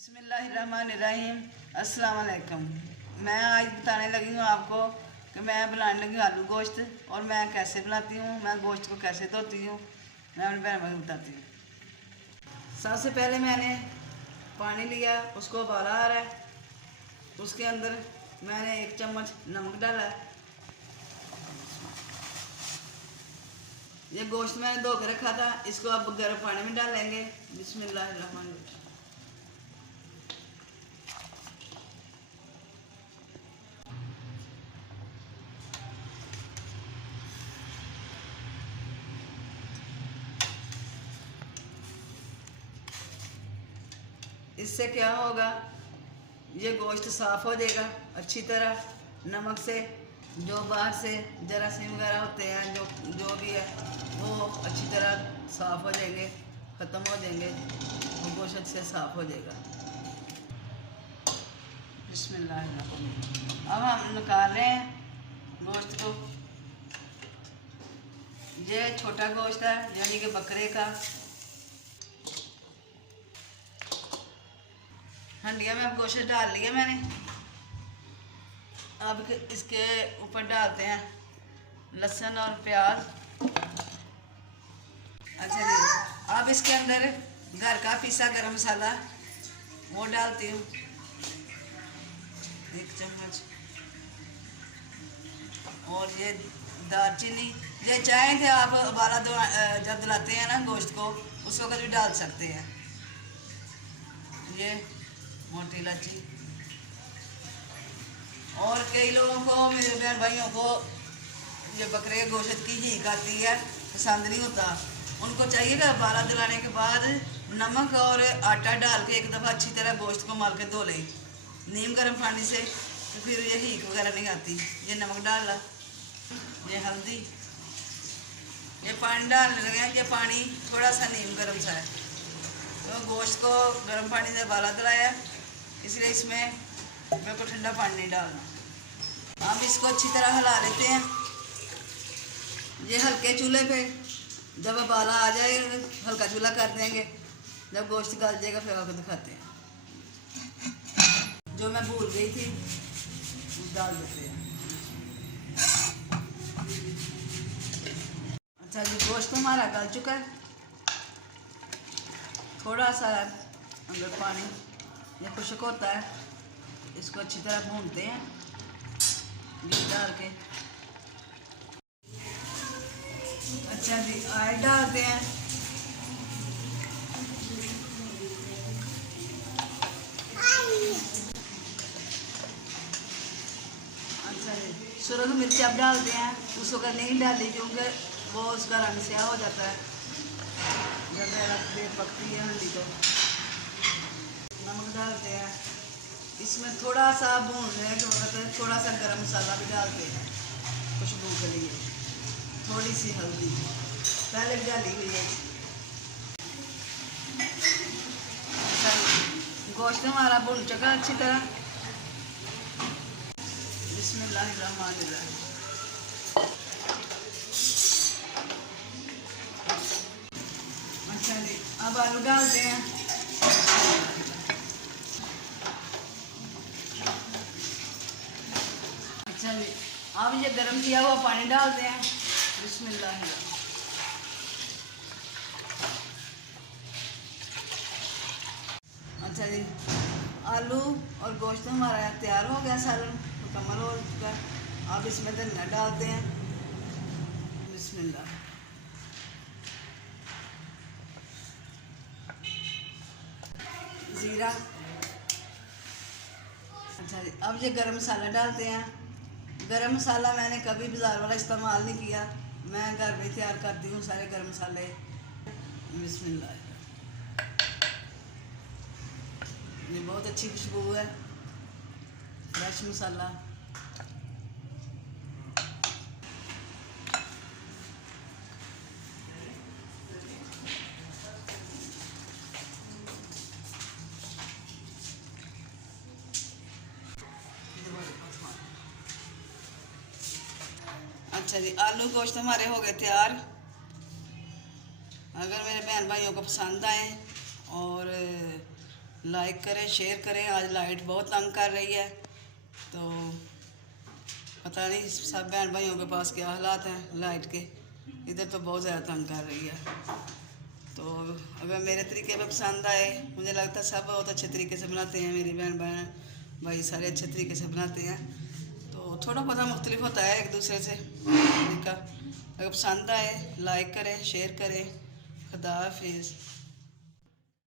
बिस्मिल्लाहिर्रहमानिर्रहीम। अस्सलाम वालेकुम। मैं आज बताने लगी हूँ आपको कि मैं बनाने लगी हूँ आलू गोश्त और मैं कैसे बनाती हूँ, मैं गोश्त को कैसे धोती हूँ, मैं अपनी बहन को बताती हूँ। सबसे पहले मैंने पानी लिया, उसको उबाला आ रहा है, उसके अंदर मैंने 1 चम्मच नमक डाला है। ये गोश्त मैंने धो के रखा था, इसको अब गर्म पानी में डाल लेंगे। बिस्मिल्लाहिर्रहमानिर्रहीम। इससे क्या होगा, ये गोश्त साफ़ हो जाएगा अच्छी तरह नमक से। जो बाहर से जरासीम वगैरह होते हैं, जो भी है वो अच्छी तरह साफ़ हो जाएंगे, ख़त्म हो जाएंगे, वो गोश्त अच्छे से साफ़ हो जाएगा। बिस्मिल्लाह। अब हम निकाल रहे हैं गोश्त को। ये छोटा गोश्त है, यानी कि बकरे का। हंडिया में अब गोश्त डाल लिया मैंने। अब इसके ऊपर डालते हैं लहसुन और प्याज। अच्छा जी, अब इसके अंदर घर का पीसा गरम मसाला वो डालती हूँ 1 चम्मच। और ये दालचीनी, ये चाहे थे आप उबाला जब दिलाते हैं ना गोश्त को, उस वक्त भी डाल सकते हैं। ये मोटी इलायची। और कई लोगों को, मेरे बहन भाइयों को, ये बकरे के गोश्त की हीक आती है, पसंद नहीं होता। उनको चाहिए कि उबाला दिलाने के बाद नमक और आटा डाल के एक दफ़ा अच्छी तरह गोश्त को माल के धो ले नीम गर्म पानी से, तो फिर ये हीक वगैरह नहीं आती। ये नमक डाला, ये हल्दी, ये पानी डाल रहे हैं। ये पानी थोड़ा सा नीम गर्म सा है, तो गोश्त को गर्म पानी से उबाला दिलाया, इसलिए इसमें बिल्कुल ठंडा पानी नहीं डालना। हम इसको अच्छी तरह हिला लेते हैं। ये हल्के चूल्हे पे, जब उबाला आ जाए हल्का चूल्हा कर देंगे, जब गोश्त गल जाएगा फिर आपको दिखाते हैं। जो मैं भूल गई थी डाल देते हैं। अच्छा जी, गोश्त हमारा गल चुका है। थोड़ा सा अंदर पानी ये खुश्क होता है, इसको अच्छी तरह भूनते हैं घी डाल के। अच्छा जी, ऑयल डालते हैं। अच्छा जी, सुरख मिर्च अब डालते हैं। उस वक्त नहीं डाली क्योंकि वो उसका रंग स्याह हो जाता है जब देर पकती है हंडी तो। नमक डालते हैं। इसमें थोड़ा सा भूनने के वक्त थोड़ा सा गरम मसाला भी डालते हैं खुशबू के लिए। थोड़ी सी हल्दी पहले भी डाली हुई है। अच्छा, गोश्त हमारा भुन चुका अच्छी तरह। बिस्मिल्लाहिर्रहमानिर्रहीम। अच्छा जी, अब आलू डालते हैं। अच्छा जी, अब ये गर्म किया हुआ पानी डालते हैं। बिस्मिल्लाह। अच्छा जी, आलू और गोश्त हमारा तैयार हो गया, सालन मुकम्मल हो चुका है। अब इसमें धनिया डालते हैं। बिस्मिल्लाह। ज़ीरा। अच्छा जी, अब ये गरम मसाला डालते हैं। गरम मसाला मैंने कभी बाज़ार वाला इस्तेमाल नहीं किया, मैं घर में तैयार करती हूँ सारे गरम मसाले। बिस्मिल्लाह। ये बहुत अच्छी खुशबू है, फ्रेश मसाला। अच्छा जी, आलू गोश्त हमारे हो गए तैयार। अगर मेरे बहन भाइयों को पसंद आए और लाइक करें, शेयर करें। आज लाइट बहुत तंग कर रही है, तो पता नहीं सब बहन भाइयों के पास क्या हालात हैं लाइट के। इधर तो बहुत ज़्यादा तंग कर रही है। तो अगर मेरे तरीके पे पसंद आए, मुझे लगता है सब बहुत अच्छे तरीके से बनाते हैं, मेरी बहन भाई सारे अच्छे तरीके से बनाते हैं। तो थोड़ा बहुत मुख्तलिफ होता है एक दूसरे से तरीका। अगर पसंद आए लाइक करें, शेयर करें। खुदा हाफिज़।